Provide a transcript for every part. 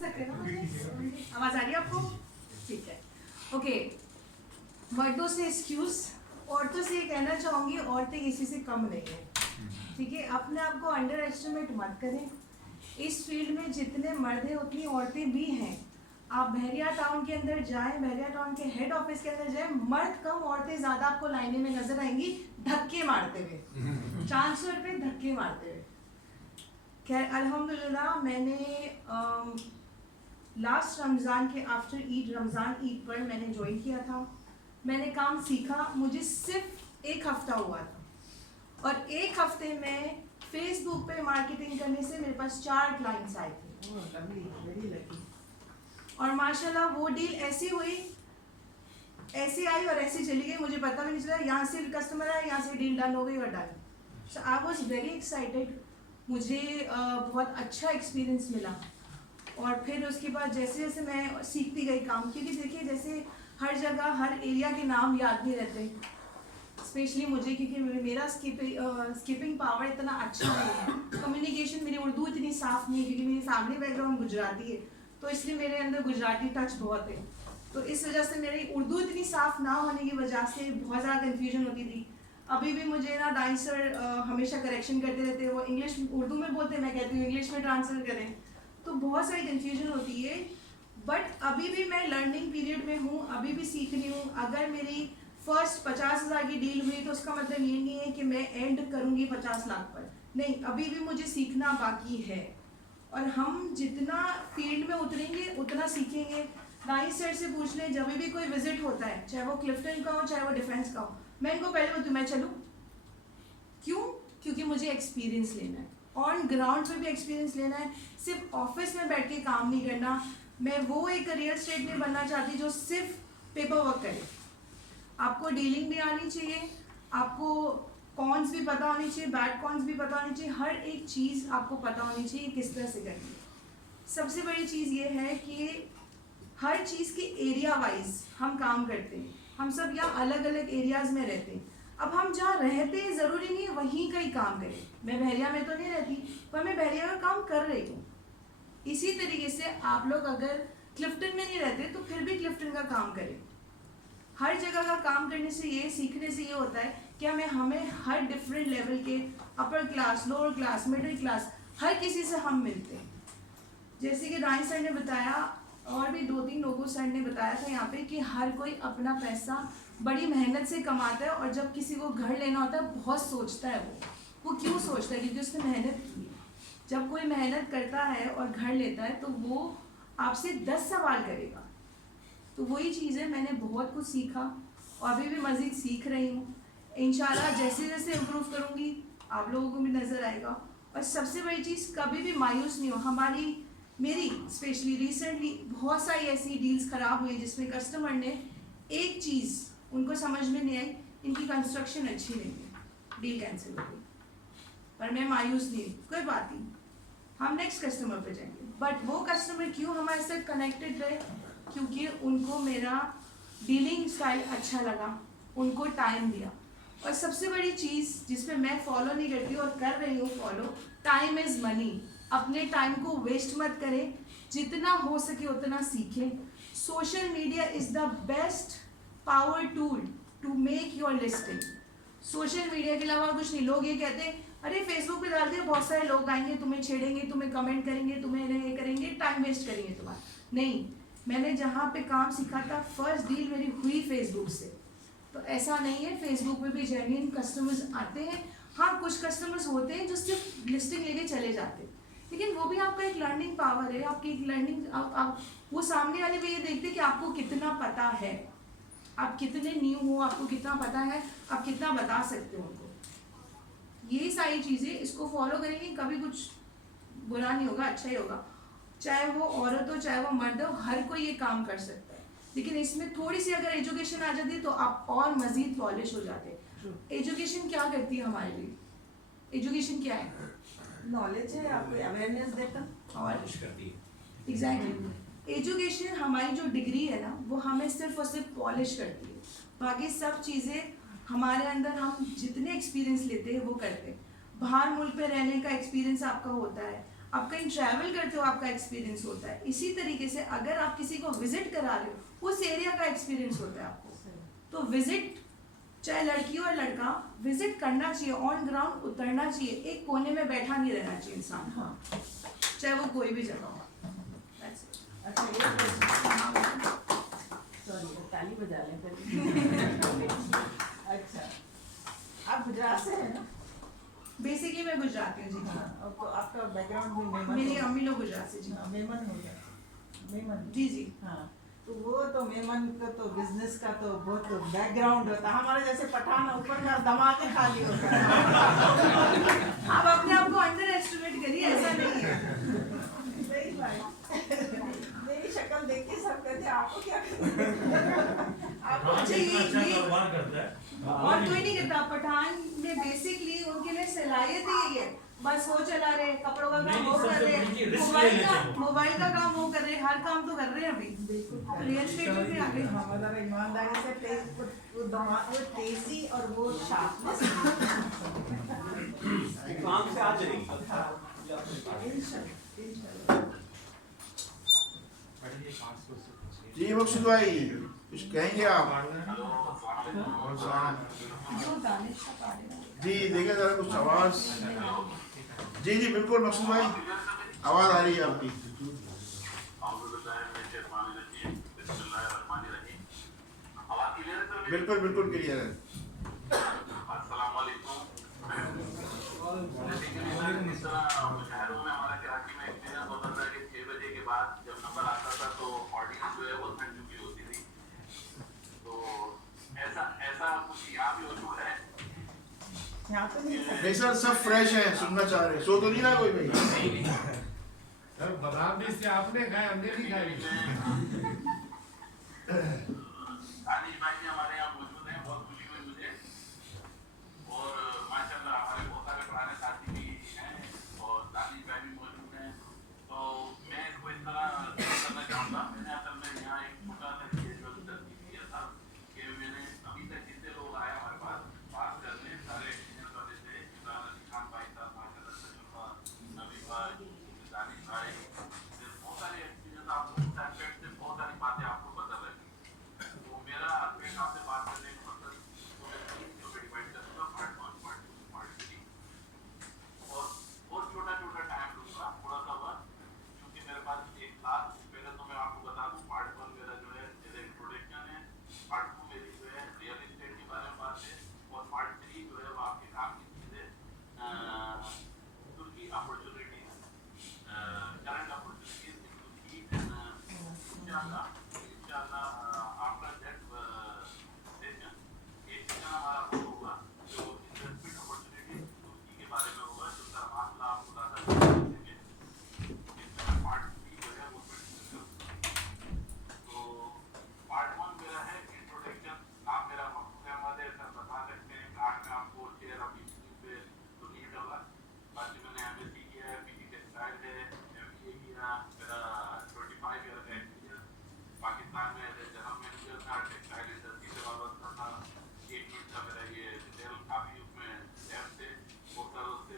सकते हैं ना? आवाज़ आ रही है आपको? ठीक है, ओके। मर्दों से एक्सक्यूज, औरतों से ये कहना चाहूँगी, औरतें किसी से कम नहीं है, ठीक है? अपने आप को अंडर एस्टिमेट मत करें। इस फील्ड में जितने मर्द हैं उतनी औरतें भी हैं। आप बहरिया टाउन के अंदर जाएं, बहरिया टाउन के हेड ऑफिस के अंदर जाएं, मर्द कम औरतें ज़्यादा आपको लाइने में नजर आएंगी, धक्के मारते हुए, ट्रांसफर पे धक्के मारते हुए। खैर अल्हम्दुलिल्लाह, मैंने लास्ट रमज़ान के आफ्टर ईद, रमज़ान ईद पर मैंने ज्वाइन किया था। मैंने काम सीखा, मुझे सिर्फ 1 हफ्ता हुआ था और 1 हफ्ते में फेसबुक पे मार्केटिंग करने से मेरे पास 4 क्लाइंट्स आए थे। और माशाल्लाह वो डील ऐसी हुई, ऐसी आई और ऐसी चली गई, मुझे पता भी नहीं चला। यहाँ से कस्टमर आया, यहाँ से डील डन हो गई और done. So I was very excited. मुझे बहुत अच्छा एक्सपीरियंस मिला। और फिर उसके बाद जैसे जैसे मैं सीखती गई काम, क्योंकि देखिए जैसे हर जगह हर एरिया के नाम याद नहीं रहते, स्पेशली मुझे, क्योंकि मेरा स्किपिंग पावर इतना अच्छा नहीं है। कम्युनिकेशन, मेरी उर्दू इतनी साफ़ नहीं है क्योंकि मेरी फैमिली बैकग्राउंड गुजराती है, तो इसलिए मेरे अंदर गुजराती टच बहुत है। तो इस वजह से मेरी उर्दू इतनी साफ़ ना होने की वजह से बहुत ज़्यादा कन्फ्यूजन होती थी। अभी भी मुझे ना डाइन सर हमेशा करेक्शन करते रहते हैं। वो इंग्लिश उर्दू में बोलते हैं, मैं कहती हूँ इंग्लिश में ट्रांसफर करें, तो बहुत सारी कन्फ्यूजन होती है। बट अभी भी मैं लर्निंग पीरियड में हूँ, अभी भी सीख रही हूँ। अगर मेरी फर्स्ट 50,000 की डील हुई तो उसका मतलब ये नहीं है कि मैं एंड करूँगी 50 लाख पर, नहीं, अभी भी मुझे सीखना बाकी है। और हम जितना फील्ड में उतरेंगे उतना सीखेंगे। राइस सर से पूछ लें, जब भी कोई विजिट होता है, चाहे वो क्लिफ्टन का हो चाहे वो डिफेंस का हो, मैं इनको पहले बोलती हूँ मैं चलूँ। क्यों? क्योंकि मुझे एक्सपीरियंस लेना है, ऑन ग्राउंड पे भी एक्सपीरियंस लेना है। सिर्फ ऑफिस में बैठ के काम नहीं करना। मैं वो एक रियल एस्टेट में बनना चाहती जो सिर्फ पेपर वर्क करे। आपको डीलिंग भी आनी चाहिए, आपको कॉन्स भी पता होनी चाहिए, बैड कॉन्स भी पता होनी चाहिए, हर एक चीज़ आपको पता होनी चाहिए किस तरह से करनी है। सबसे बड़ी चीज़ ये है कि हर चीज़ के एरिया वाइज हम काम करते हैं। हम सब यहाँ अलग अलग एरियाज़ में रहते हैं। अब हम जहाँ रहते हैं ज़रूरी नहीं है वहीं का ही काम करें। मैं बहरिया में तो नहीं रहती, पर मैं बहरिया का काम कर रही हूँ। इसी तरीके से आप लोग अगर क्लिफ्टन में नहीं रहते तो फिर भी क्लिफ्टन का काम करें। हर जगह का काम करने से, ये सीखने से ये होता है कि हमें हर डिफरेंट लेवल के, upper class, lower class, middle class, हर किसी से हम मिलते हैं। जैसे कि राय सर ने बताया और भी 2-3 लोगों सर ने बताया था यहाँ पे कि हर कोई अपना पैसा बड़ी मेहनत से कमाता है, और जब किसी को घर लेना होता है बहुत सोचता है। वो क्यों सोचता है? क्योंकि उसने मेहनत की है। जब कोई मेहनत करता है और घर लेता है तो वो आपसे 10 सवाल करेगा। तो वही चीज़ है, मैंने बहुत कुछ सीखा और अभी भी मज़ीद सीख रही हूँ। इंशाल्लाह जैसे जैसे इम्प्रूव करूँगी आप लोगों को भी नज़र आएगा। और सबसे बड़ी चीज़, कभी भी मायूस नहीं हो। मेरी स्पेशली रिसेंटली बहुत सारी ऐसी डील्स ख़राब हुई जिसमें कस्टमर ने एक चीज़ उनको समझ में नहीं आई, इनकी कंस्ट्रक्शन अच्छी नहीं है, डील कैंसिल हो गई। पर मैं मायूस नहीं, कोई बात नहीं, हम नेक्स्ट कस्टमर पे जाएंगे। बट वो कस्टमर क्यों हमारे साथ कनेक्टेड रहे? क्योंकि उनको मेरा डीलिंग स्टाइल अच्छा लगा, उनको टाइम दिया। और सबसे बड़ी चीज़ जिसमें मैं फॉलो नहीं करती और कर रही हूँ फॉलो, टाइम इज़ मनी। अपने टाइम को वेस्ट मत करें, जितना हो सके उतना सीखें। Social media is the best power tool to make your listing. Social media के अलावा कुछ नहीं। लोग ये कहते हैं अरे फेसबुक पे डाल दिया, बहुत सारे लोग आएंगे, तुम्हें छेड़ेंगे, तुम्हें कमेंट करेंगे, तुम्हें ये करेंगे, टाइम वेस्ट करेंगे तुम्हारा। नहीं, मैंने जहाँ पे काम सीखा था, फर्स्ट डील मेरी हुई फेसबुक से। तो ऐसा नहीं है, फेसबुक पे भी जेन्युइन कस्टमर्स आते हैं। हाँ, कुछ कस्टमर्स होते हैं जो सिर्फ लिस्टिंग लेके चले जाते हैं, लेकिन वो भी आपका एक लर्निंग पावर है, आपकी एक लर्निंग। आप वो सामने वाले भी ये देखते हैं कि आपको कितना पता है, आप कितने न्यू हो, आपको कितना पता है, आप कितना बता सकते हो उनको। यही सारी चीज़ें इसको फॉलो करेंगे, कभी कुछ बुरा नहीं होगा, अच्छा ही होगा। चाहे वो औरत हो चाहे वो मर्द हो, हर कोई ये काम कर सकता है। लेकिन इसमें थोड़ी सी अगर एजुकेशन आ जाती है तो आप और मज़ीद पॉलिश हो जाते हैं। एजुकेशन क्या करती है हमारे लिए? एजुकेशन क्या है? नॉलेज है, आपको अवेयरनेस देता और करती है। एग्जैक्टली, एजुकेशन हमारी जो डिग्री है ना, वो हमें सिर्फ और सिर्फ पॉलिश करती है। बाकी सब चीज़ें हमारे अंदर, हम जितने एक्सपीरियंस लेते हैं वो करते हैं। बाहर मुल्क पे रहने का एक्सपीरियंस आपका होता है, आप कहीं ट्रैवल करते हो आपका एक्सपीरियंस होता है, इसी तरीके से अगर आप किसी को विजिट करा रहे हो उस एरिया का एक्सपीरियंस होता है आपको। तो विजिट, चाहे लड़की हो या लड़का, विजिट करना चाहिए, ऑन ग्राउंड उतरना चाहिए, एक कोने में बैठा नहीं रहना चाहिए इंसान, चाहे वो कोई भी जगह हो। That's it. अच्छा ये सॉरी ताली बजा लें पहले। अच्छा आप गुजरात से हैं ना? बेसिकली मैं गुजराती हूँ जी। हाँ तो आपका बैकग्राउंड भी मेमन मेरी हो- अम्मी लोग गुजरात से जी। हाँ, मेमन हो गया मेमन जी जी। हाँ तो वो तो मेमन का तो बिजनेस का तो बहुत बैकग्राउंड होता है, हमारे जैसे पठान ऊपर का धमाके खाली होता है। आप अपने आप को अंडर एस्टिमेट करिए, ऐसा नहीं है। सही बात। मेरी शक्ल देख के सब कहते हैं आपको क्या आप अच्छा ये कारोबार करता है। और कोई नहीं करता। पठान में बेसिकली उनके लिए सलाहियत ही यही है, बस वो चला रहे, कपड़ों का काम वो कर रहे, मोबाइल का काम वो कर रहे, हर काम तो कर रहे हैं अभी। रियल एस्टेट में भी आ गए। मतलब ईमानदारी से वो तेजी और वो शार्पनेस काम से आ जाएगी। जी मकसूद भाई कुछ कहेंगे आप? जो दानिश का कार्य है। जी देखिए जरा कुछ आवाज। जी जी बिल्कुल मकसूद भाई आवाज आ रही है आपकी। बिल्कुल बिल्कुल क्लियर है। शहरों में हमारा कराची में एक्सपीरियंस होता था कि 6 बजे के बाद जब नंबर आता था तो ऑडियंस जो है वो थक चुकी होती थी। तो ऐसा कुछ यहाँ भी हो चुका है। यहाँ तो नहीं है। नहीं सर सब फ्रेश है, सुनना चाह रहे हैं। सो तो नहीं रहा कोई भाई? सर बादाम भी से आपने खाए, हमने नहीं खाई। दानिश भाई भी हमारे यहाँ मौजूद हैं, बहुत खुशी हुई मुझे। और माशाल्लाह हमारे बहुत सारे पुराने साथी भी हैं और दानिश भाई भी मौजूद हैं। तो मैं इसको इस तरह करना चाहूँगा। मैंने असल में यहाँ एक छोटा सा कैजुअल तरकीब किया था कि मैंने अभी तक जितने लोग आए हमारे पास बात करने, सारे एक्सपीरियंस वाले थे। इमरान अली खान भाई साहब, माशाल्लाह तजुर्बा, नबी भाई, दानिश भाई, बहुत सारे एक्सपीरियंस आपको सैक्ट से बहुत सारी बातें आपको पता लगी। तो मेरा आपसे बात करने का मतलब तो डिवाइड करूँगा पार्ट 1, पार्ट 2, पार्ट 3 और छोटा छोटा टाइम लूँगा थोड़ा सा वक्त, क्योंकि मेरे पास एक क्लास पहले तो मैं आपको बता दूँ पार्ट 1 मेरा जो है मेरा इंट्रोडक्शन है, पार्ट 2 मेरी जो है रियल एस्टेट के बारे में बात है और पार्ट 3 जो है वो आपके काम की चीज़ें तुर्की अपॉर्चुनिटीज, करंट अपॉर्चुनिटीज इन तुर्की इंशाल्लाह आफ्टर दैट सेशन एक सेशन हमारा वो होगा जो इन्वेस्टमेंट अपॉर्चुनिटीज तुर्की के बारे में होगा, जो मामला आपको ज़्यादा समझेंगे। इसमें पार्ट 3 जो है वो डिस्कस करूँगा। तो पार्ट 1 मेरा है इंट्रोडक्शन। नाम मेरा महफूज अहमद है, सर बता सकते हैं। कार्ड में आपको चेयर अभी पे तो नहीं डला। बाकी मैंने MSc किया है, PG टेक्सटाइल है, MBA किया, मेरा 25 ईयर का एक्सपीरियंस पाकिस्तान में एज ए जनरल मैनेजर था, टेक्सटाइल इंडस्ट्री से वाबस्ता था। 8 मिनट का मेरा ये डिटेल काफ़ी उसमें डेप्थ से होटल से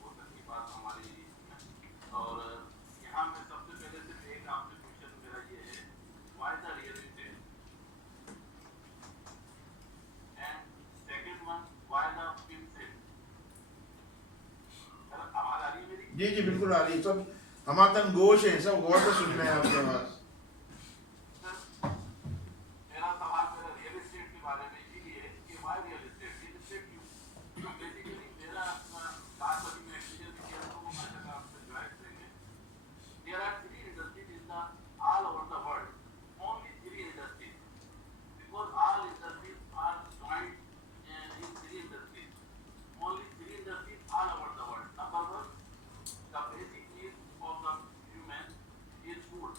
होटल की बात हमारी। और यहाँ मैं सबसे पहले सिर्फ एक आपसे क्वेश्चन मेरा ये है, why the real estate, and second one why the pin set. आवाज आ रही है मेरी? जी जी बिल्कुल आ रही है। सब हमातन गोश है, सब गौर से सुन रहे हैं आपकी आवाज। मेरा सवाल मेरा रियल एस्टेट के बारे में इसीलिए है कि व्हाई रियल एस्टेट क्यों? बेसिकली मेरा बात अभी मैं एक्सपीरियंस किया तो वो माशाल्लाह आप एंजॉय करेंगे। There are 3 industries in the all over the world, only 3 industries, because all industries are joint in 3 industries, only 3 industries all over the world. Number 1, the basic needs of the human is food.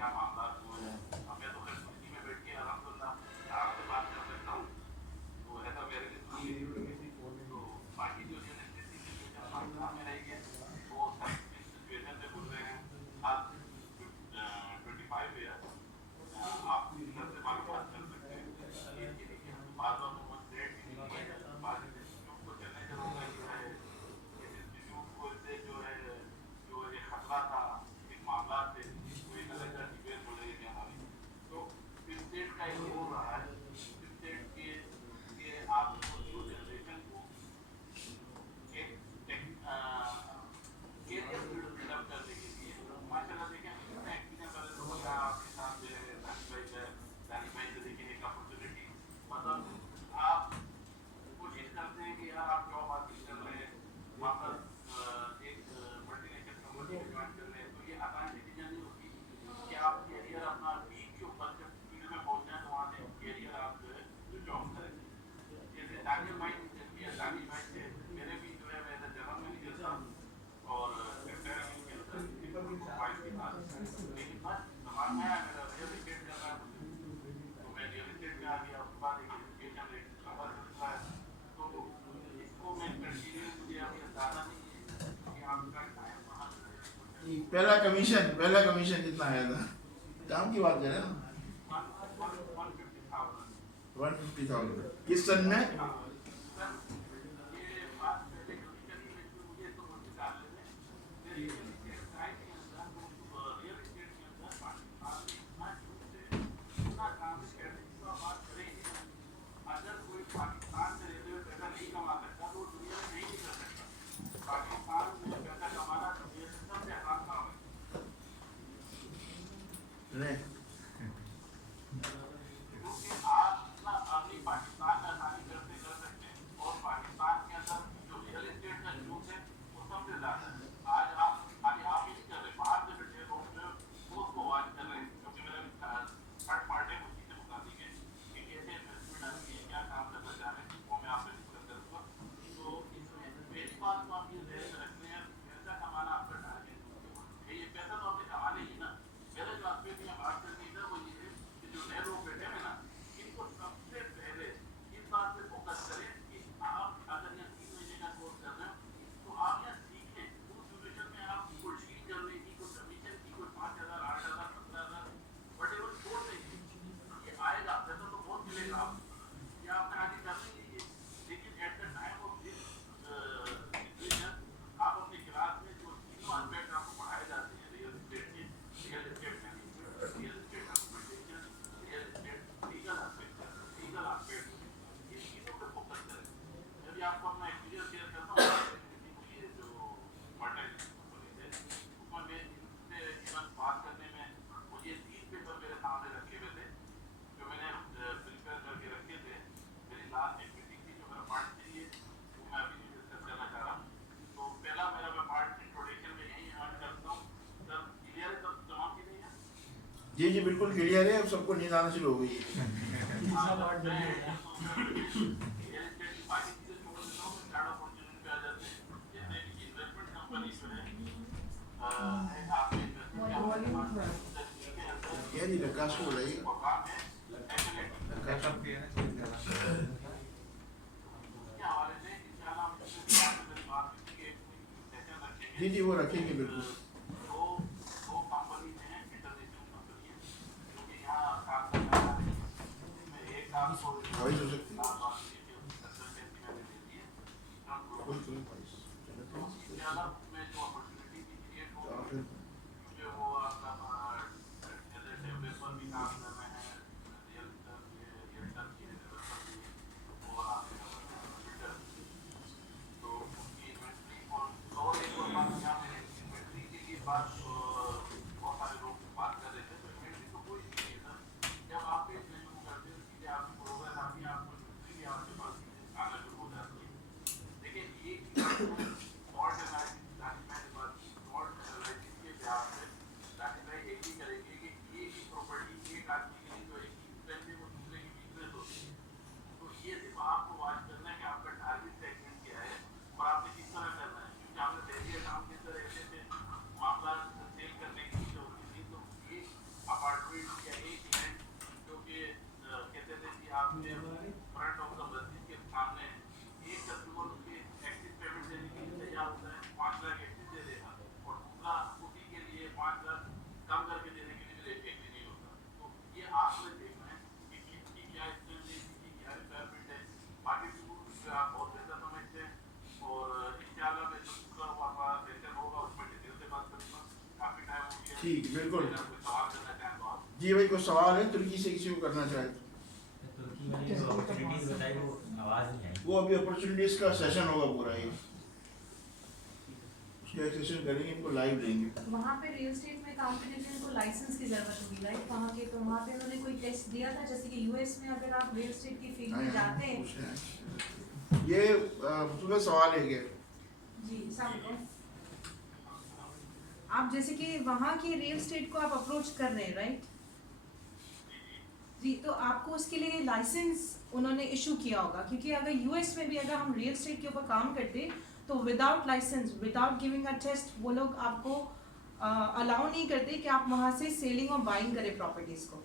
क्या मामला हुए हैं। अब मैं तो खैर कुर्सी में बैठ के अल्हम्दुलिल्लाह आराम से बात कर सकता हूँ, तो ऐसा मेरे लिए तो बाकी जो रियल एस्टेट की सिचुएशन पाकिस्तान में रही है वो सिचुएशन से गुजरे हैं आज 25 ईयर। आप किसी तरह से मालूमात कर सकते हैं कि देखिए बार बार तो बहुत रेट भी नहीं है, बाद इंस्टीट्यूट को चलने का रोका गया है। इस इंस्टीट्यूट को से जो है जो एक खतरा था इन मामला से कोई अलग का डिबेट हो रही है हमारी, तो स्टेट का ये हो रहा है स्टेट के आप न्यू जनरेशन को एक कैरियर बिल्डअप करने के लिए माशाल्लाह देखें इसमें एक्सपीरियंस वाले लोगों का आपके साथ जो है दानी भाई से देखें एक अपॉर्चुनिटी, मतलब आप कोशिश करते हैं कि यार आप जॉब हासिल कर रहे हैं वापस एक मल्टीनेशनल कंपनी में ज्वाइन कर रहे हैं, तो ये आसान डिसीजन नहीं होती कि आप कैरियर अपना पीक के ऊपर जब फील्ड में पहुंचना है तो वहाँ से कैरियर आप जो है स्विच ऑफ करें। जैसे दानियल भाई दानी भाई से मेरे भी जो है मैं जनरल मैनेजर था और लेकिन बस दिमाग में आया मेरा रियल एस्टेट कर रहा है तो मैं रियल एस्टेट में आ गया। उसके बाद एक एजुकेशन रेट लंबा चलता है तो इसको मैं कंटिन्यू मुझे अभी अंदाजा नहीं है कि आपका टाइम वहाँ पहला कमीशन कितना आया था? काम की बात करें ना। 150,000 किस सन में? नहीं जी बिल्कुल क्लियर है, अब सबको नींद आना शुरू हो गई है। ये नहीं लगा सो रही जी वो रखेंगे बिल्कुल। वही हो सकती ठीक बिल्कुल कोई सवाल करना चाहें तो आप। जी भाई कोई सवाल है तुर्की से किसी को करना चाहे तुर्की वाली जो अपॉर्चुनिटीज बताई वो आवाज़ नहीं आई। वो अभी अपॉर्चुनिटीज का सेशन होगा पूरा ये उसका एक सेशन करेंगे इनको लाइव देंगे वहाँ पे रियल एस्टेट में काम करने के लिए उनको लाइसेंस की जरूरत होगी राइट वहाँ के तो वहाँ पे उन्होंने कोई टेस्ट दिया था जैसे कि यूएस में अगर आप रियल एस्टेट की फील्ड में जाते हैं ये सुबह सवाल है क्या जी साहब आप जैसे कि वहाँ की रियल एस्टेट को आप अप्रोच कर रहे हैं राइट जी तो आपको उसके लिए लाइसेंस उन्होंने इशू किया होगा क्योंकि अगर यूएस में भी अगर हम रियल एस्टेट के ऊपर काम करते तो without licence without giving a test वो लोग आपको अलाउ नहीं करते कि आप वहाँ से सेलिंग और बाइंग करें प्रॉपर्टीज को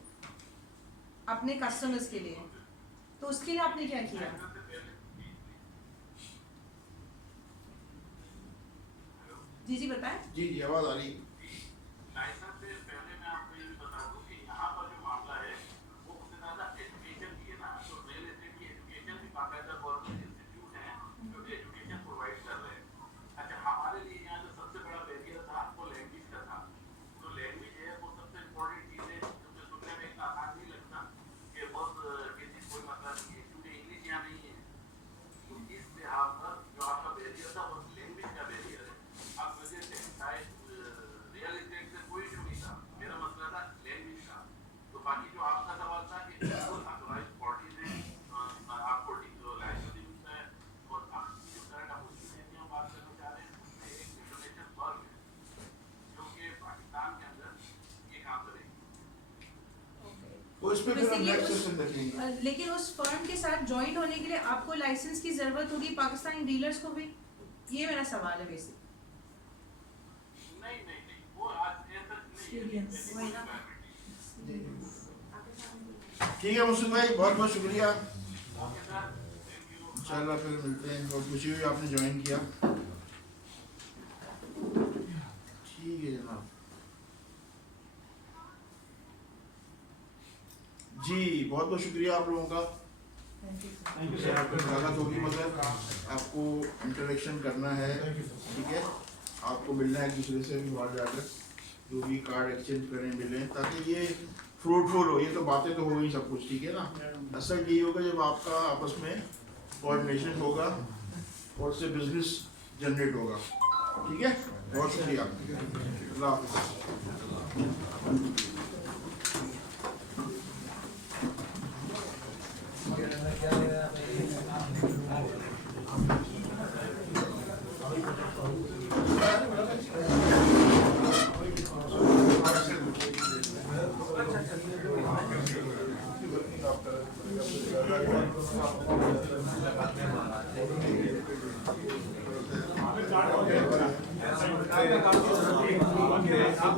अपने कस्टमर्स के लिए तो उसके लिए आपने क्या किया जी जी बताएं जी जी आवाज़ आ रही है लाइसेंस से पहले मैं आपको ये भी बता दूं कि यहाँ पर जो मामला है वो उससे ज़्यादा एजुकेशन की है ना तो रियल एस्टेट की एजुकेशन भी बाकायदा गवर्नमेंट इंस्टीट्यूट हैं जो कि एजुकेशन प्रोवाइड कर रहे हैं। अच्छा हमारे लिए यहाँ जो सबसे बड़ा बैरियर था वो लैंग्वेज का था तो लैंग्वेज है वो सबसे इम्पोर्टेंट चीज़ है क्योंकि सुनने में इतना आसान नहीं लगता कि बहुत किसी कोई मतलब नहीं है क्योंकि इंग्लिश यहाँ नहीं है तो इस लिहाज पर जो आपका बैरियर था वो लैंग्वेज का बैरियर है। अब मुझे रियल एस्टेट से कोई इशू नहीं था मेरा मसला था लैंग्वेज का तो बाकी जो आपका सवाल था कि अथॉराइज्ड बॉडीज हैं आपको लाइसेंसिंग है और आपकी जो करंट अपॉर्चुनिटी हम बात करना चाह रहे हैं उसमें एक इंटरनेशनल फर्म है जो कि पाकिस्तान के अंदर ये काम करेगी। वो इस पे फिर हम नेक्स्ट सेशन देखेंगे लेकिन उस फर्म के साथ ज्वाइन होने के लिए आपको लाइसेंस की जरूरत होगी पाकिस्तानी डीलर्स को भी ये मेरा सवाल है बेसिक नहीं नहीं नहीं वो आज ऐसा Experience, नहीं वही ना। ठीक है मुस्लिम भाई बहुत बहुत शुक्रिया ओके सर थैंक यू। इंशाल्लाह फिर मिलते हैं बहुत खुशी हुई आपने ज्वाइन किया ठीक है जनाब जी बहुत बहुत शुक्रिया आप लोगों का लागत होगी मगर आपको इंटरेक्शन करना है ठीक है आपको मिलना है एक दूसरे से भी बाहर जाकर जो भी कार्ड एक्सचेंज करें मिलें ताकि ये फ्रूटफुल हो ये तो बातें तो हो ही सब कुछ ठीक है ना असल यही होगा जब आपका आपस में कोऑर्डिनेशन होगा और उससे बिजनेस जनरेट होगा ठीक है बहुत शुक्रिया अल्लाह हाफ़िज़ आप